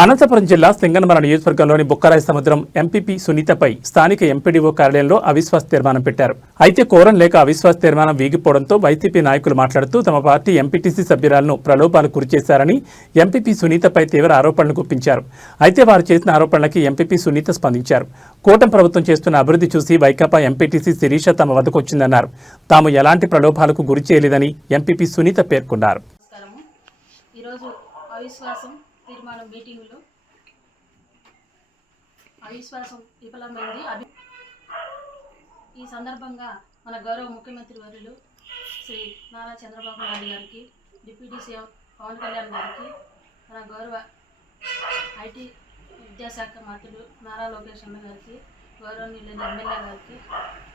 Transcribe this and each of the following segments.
అనంతపురం జిల్లా సింగనమల నియోజకవర్గంలోని బుక్కరాయి సముద్రం ఎంపీపీ సునీతపై స్థానిక ఎంపీడీఓ కార్యాలయంలో అవిశ్వాస తీర్మానం పెట్టారు. అయితే కోరం లేక అవిశ్వాస తీర్మానం వీగిపోవడంతో వైసీపీ నాయకులు మాట్లాడుతూ తమ పార్టీ ఎంపీటీసీ సభ్యురాలను ప్రలోభాలు గురిచేశారని ఎంపీపీ సునీతపై తీవ్ర ఆరోపణలు గుప్పించారు. అయితే వారు చేసిన ఆరోపణలకి ఎంపీపీ సునీత స్పందించారు. కూటమి ప్రభుత్వం చేస్తున్న అభివృద్ధి చూసి వైకాపా ఎంపీటీసీ శిరీష తమ వద్దకు వచ్చిందన్నారు. తాము ఎలాంటి ప్రలోభాలకు గురి చేయలేదని ఎంపీపీ సునీత పేర్కొన్నారు. అవిశ్వాసం మనం మీటింగులో అవిశ్వాసం విఫలమైంది. అభి ఈ సందర్భంగా మన గౌరవ ముఖ్యమంత్రి వర్యులు శ్రీ నారా చంద్రబాబు నాయుడు గారికి డిప్యూటీ సీఎం పవన్ కళ్యాణ్ గారికి మన గౌరవ ఐటీ విద్యాశాఖ మంత్రులు నారా లోకేష్ అన్న గారికి గౌరవనీయులైన ఎమ్మెల్యే గారికి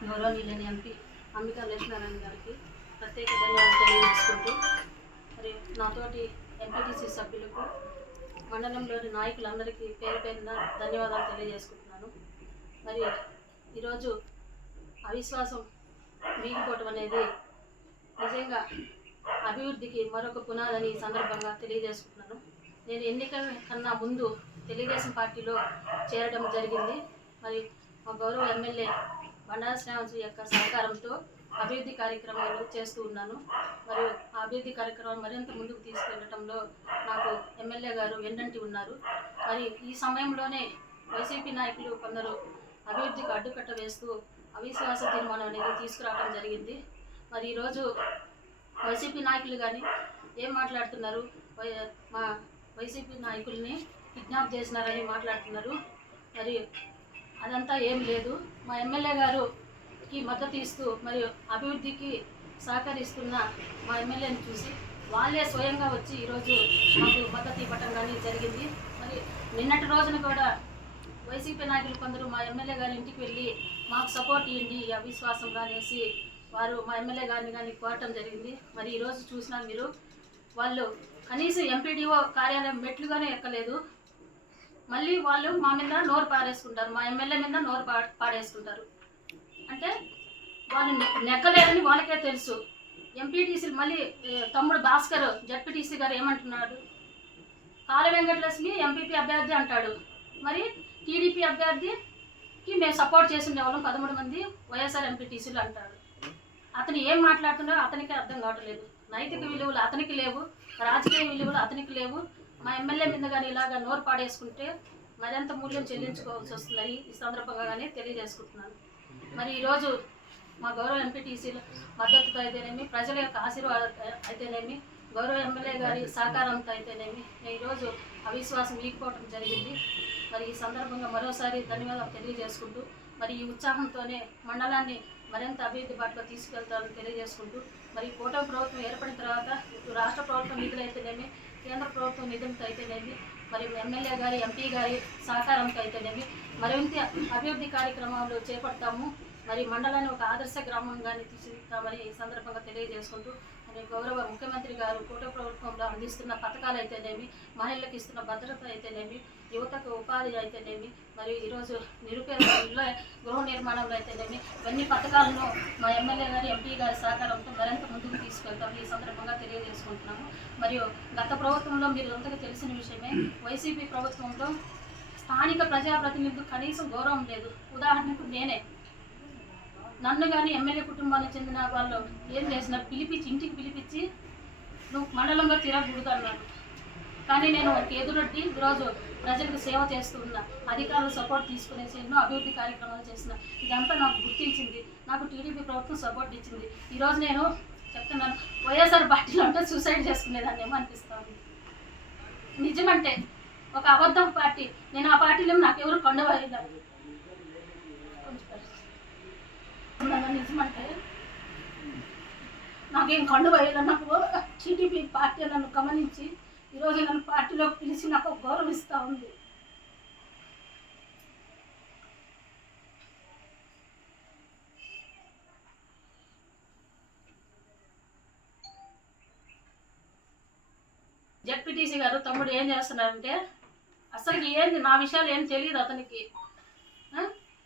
గౌరవనీయులైన ఎంపీ అంబికా లక్ష్మీనారాయణ గారికి ప్రత్యేక ధన్యవాదాలు తెలియజేసుకుంటూ మరి నాతోటి ఎంపీటీసీ సభ్యులకు మండలంలోని నాయకులందరికీ పేరు పేరున ధన్యవాదాలు తెలియజేసుకుంటున్నాను. మరి ఈరోజు అవిశ్వాసం వీగిపోవటం అనేది నిజంగా అభివృద్ధికి మరొక పునాదని ఈ సందర్భంగా తెలియజేసుకుంటున్నాను. నేను ఎన్నికల కన్నా ముందు తెలుగుదేశం పార్టీలో చేరడం జరిగింది. మరి మా గౌరవ ఎమ్మెల్యే బండారు శ్రావణ్ యొక్క సహకారంతో అభివృద్ధి కార్యక్రమాలు చేస్తూ ఉన్నాను. మరియు అభివృద్ధి కార్యక్రమాలు మరింత ముందుకు తీసుకెళ్ళడంలో నాకు ఎమ్మెల్యే గారు వెన్నంటి ఉన్నారు. మరి ఈ సమయంలోనే వైసీపీ నాయకులు కొందరు అభివృద్ధికి అడ్డుకట్ట వేస్తూ అవిశ్వాస తీర్మానం అనేది తీసుకురావడం జరిగింది. మరి ఈరోజు వైసీపీ నాయకులు కానీ ఏం మాట్లాడుతున్నారు? వై- మా వైసీపీ నాయకుల్ని కిడ్నాప్ చేసినారని మాట్లాడుతున్నారు. మరి అదంతా ఏం లేదు. మా ఎమ్మెల్యే గారు కి మద్దతు ఇస్తూ మరియు అభివృద్ధికి సహకరిస్తున్న మా ఎమ్మెల్యేని చూసి వాళ్ళే స్వయంగా వచ్చి ఈరోజు మాకు మద్దతు ఇవ్వటం కానీ జరిగింది. మరి నిన్నటి రోజున కూడా వైసీపీ నాయకులు కొందరు మా ఎమ్మెల్యే గారి ఇంటికి వెళ్ళి మాకు సపోర్ట్ ఇవ్వండి అవిశ్వాసం కానేసి వారు మా ఎమ్మెల్యే గారిని కానీ కోరటం జరిగింది. మరి ఈరోజు చూసినా మీరు వాళ్ళు కనీసం ఎంపీడీఓ కార్యాలయం మెట్లుగానే ఎక్కలేదు. మళ్ళీ వాళ్ళు మా మీద నోరు పారేసుకుంటారు. మా ఎమ్మెల్యే మీద నోరు పా పాడేసుకుంటారు అంటే వాళ్ళు నెక్కలేదని వాళ్ళకే తెలుసు. ఎంపీటీసీలు మళ్ళీ తమ్ముడు భాస్కర్ జడ్పీటీసీ గారు ఏమంటున్నాడు? కాల వెంకటలక్ష్మి ఎంపీపీ అభ్యర్థి అంటాడు. మరి టీడీపీ అభ్యర్థికి మేము సపోర్ట్ చేసిండే వాళ్ళం పదమూడు మంది వైఎస్ఆర్ ఎంపీటీసీలు అంటాడు. అతను ఏం మాట్లాడుతున్నాడో అతనికి అర్థం కావట్లేదు. నైతిక విలువలు అతనికి లేవు రాజకీయ విలువలు అతనికి లేవు. మా ఎమ్మెల్యే మీద కానీ ఇలాగ నోరు పాడేసుకుంటే మరింత మూల్యం చెల్లించుకోవాల్సి వస్తుందని ఈ సందర్భంగా కానీ తెలియజేసుకుంటున్నాను. మరి ఈరోజు మా గౌరవ ఎంపీటీసీల మద్దతుతో అయితేనేమి ప్రజల యొక్క ఆశీర్వాదం అయితేనేమి గౌరవ ఎమ్మెల్యే గారి సహకారంతో అయితేనేమి ఈరోజు అవిశ్వాసం వీగిపోవటం జరిగింది. మరి ఈ సందర్భంగా మరోసారి ధన్యవాదాలు తెలియజేసుకుంటూ మరి ఈ ఉత్సాహంతోనే మండలాన్ని మరింత అభివృద్ధి బాటలో తీసుకెళ్తారని తెలియజేసుకుంటూ మరి కూటమి ప్రభుత్వం ఏర్పడిన తర్వాత ఇటు రాష్ట్ర ప్రభుత్వం నిధులైతేనేమి కేంద్ర ప్రభుత్వం నిధులతో అయితేనేమి మరి ఎమ్మెల్యే గారి ఎంపీ గారి సహకారంతో అయితేనేమి మరింత అభివృద్ధి కార్యక్రమాలు చేపడతాము. మరి మండలాన్ని ఒక ఆదర్శ గ్రామంగానే తీర్చిదిద్దామని ఈ సందర్భంగా తెలియజేసుకుంటూ మరి గౌరవ ముఖ్యమంత్రి గారు కూటమి ప్రభుత్వంలో అందిస్తున్న పథకాలు అయితేనేమి మహిళలకు ఇస్తున్న భద్రత అయితేనేమి యువతకు ఉపాధి అయితేనేమి మరి ఈరోజు నిరుపేద ఇళ్ళ గృహ నిర్మాణంలో అయితేనేమి ఇవన్నీ పథకాలను మా ఎమ్మెల్యే గారి ఎంపీ గారి సహకారంతో మరింత ముందుకు తీసుకెళ్తాం ఈ సందర్భంగా తెలియజేసుకుంటున్నాము. మరియు గత ప్రభుత్వంలో మీరు అంతగా తెలిసిన విషయమే వైసీపీ ప్రభుత్వంలో స్థానిక ప్రజాప్రతినిధులకు కనీసం గౌరవం లేదు. ఉదాహరణకు నేనే. నన్ను కానీ ఎమ్మెల్యే కుటుంబానికి చెందిన వాళ్ళు ఏం చేసినా పిలిపించి ఇంటికి పిలిపించి నువ్వు మండలంలో తిరగకూడదు అన్నారు కానీ నేను ఒక ఎదురొడ్డి ఈరోజు ప్రజలకు సేవ చేస్తూ ఉన్నా అధికారులు సపోర్ట్ తీసుకునేసి ఎన్నో అభివృద్ధి కార్యక్రమాలు చేసిన. ఇదంతా నాకు గుర్తించింది. నాకు టీడీపీ ప్రభుత్వం సపోర్ట్ ఇచ్చింది. ఈరోజు నేను చెప్తున్నాను వైఎస్ఆర్ పార్టీలో ఉంటే సూసైడ్ చేసుకునేదాన్ని ఏమో అనిపిస్తుంది. నిజమంటే ఒక అబద్ధం పార్టీ నేను ఆ పార్టీలో నాకు ఎవరు నిజమంటే నాకేం కండు వేయాలి నాకు టీడీపీ పార్టీ నన్ను గమనించి ఈరోజు నన్ను పార్టీలోకి పిలిచి నాకు గౌరవిస్తూ ఉంది. జడ్పీటీసీ గారు తమ్ముడు ఏం చేస్తున్నారంటే అసలు ఏంది నా విషయాలు ఏం తెలియదు అతనికి.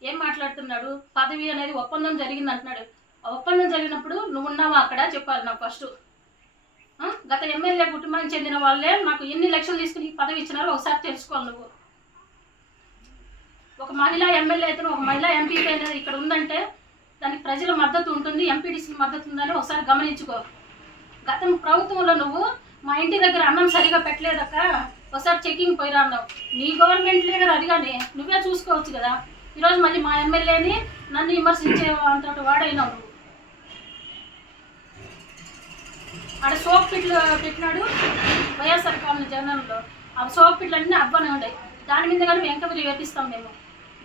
ఏం మాట్లాడుతున్నాడు? పదవి అనేది ఒప్పందం జరిగింది అంటున్నాడు ఆ ఒప్పందం జరిగినప్పుడు నువ్వు ఉన్నావా అక్కడ? చెప్పాలి నాకు ఫస్ట్ గత ఎమ్మెల్యే కుటుంబానికి చెందిన వాళ్ళే నాకు ఎన్ని లక్షలు తీసుకుని పదవి ఇచ్చినారో ఒకసారి తెలుసుకోవాలి నువ్వు. ఒక మహిళా ఎమ్మెల్యే అయితే ఒక మహిళా ఎంపీ అనేది ఇక్కడ ఉందంటే దానికి ప్రజల మద్దతు ఉంటుంది ఎంపీటీసీ మద్దతు ఉందని ఒకసారి గమనించుకో. గతం ప్రభుత్వంలో నువ్వు మా ఇంటి దగ్గర అన్నం సరిగా పెట్టలేదక్క. ఒకసారి చెకింగ్ పోయి రాన్నావు నీ గవర్నమెంట్లే కదా అది కానీ. నువ్వే చూసుకోవచ్చు కదా. ఈరోజు మళ్ళీ మా ఎమ్మెల్యేని నన్ను విమర్శించే అంతటి వాడైనావు నువ్వు ఆడ సోప్ పిట్లు పెట్టినాడు వైఎస్ఆర్ కాలనీ జగనంలో ఆ సోప్ పిట్లు అన్నీ అబ్బానే ఉన్నాయి దాని మీద కానీ ఎంక్వైరీ వేపిస్తాం మేము?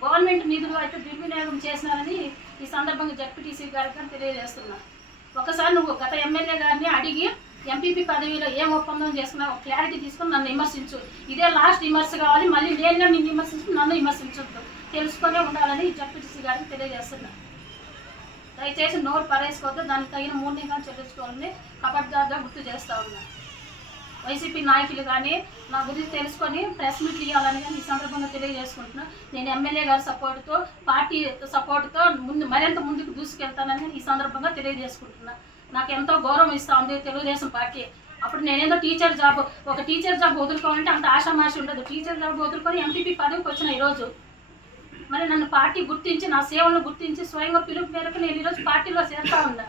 గవర్నమెంట్ నిధులు అయితే దుర్వినియోగం చేసినారని ఈ సందర్భంగా జడ్పీటీసీ గారికి తెలియజేస్తున్నా. ఒకసారి నువ్వు గత ఎమ్మెల్యే గారిని అడిగి ఎంపీపీ పదవిలో ఏం ఒప్పందం చేసుకున్నావు క్లారిటీ తీసుకొని నన్ను విమర్శించు. ఇదే లాస్ట్ విమర్శ కావాలి మళ్ళీ నేను నిన్ను విమర్శించు నన్ను విమర్శించొద్దు. తెలుసుకునే ఉండాలని జడ్పీటీసీ గారికి తెలియజేస్తున్నాను దయచేసి నోరు పరేసుకోవద్దు దానికి తగిన మూల్యంగా చెల్లించుకోవాలని కబడ్దారుగా గుర్తు చేస్తా ఉన్నాను వైసీపీ నాయకులు కానీ నా గురించి తెలుసుకొని ప్రెస్ మీట్ ఇవ్వాలని కానీ ఈ సందర్భంగా తెలియజేసుకుంటున్నాను నేను ఎమ్మెల్యే గారి సపోర్ట్తో పార్టీ సపోర్ట్తో ముందు మరింత ముందుకు దూసుకెళ్తానని ఈ సందర్భంగా తెలియజేసుకుంటున్నా. నాకు ఎంతో గౌరవం ఇస్తా ఉంది తెలుగుదేశం పార్టీ. అప్పుడు నేనేదో టీచర్ జాబ్ ఒక టీచర్ జాబ్ వదులుకోవాలంటే అంత ఆశామాషి ఉండదు. టీచర్ జాబ్ వదులుకొని ఎంపీపీ పదవికి వచ్చిన ఈరోజు. మరి నన్ను పార్టీ గుర్తించి నా సేవలను గుర్తించి స్వయంగా పిలుపు మేరకు నేను ఈరోజు పార్టీలో చేరుతా ఉన్నా.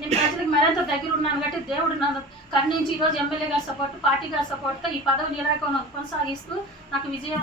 నేను ప్రజలకు మరింత దగ్గర ఉన్నాను కాబట్టి దేవుడు నన్ను కన్నించి ఈరోజు ఎమ్మెల్యే గారి సపోర్ట్ పార్టీ గారి సపోర్ట్తో ఈ పదవి నిరాకరణ కొనసాగిస్తూ నాకు విజయం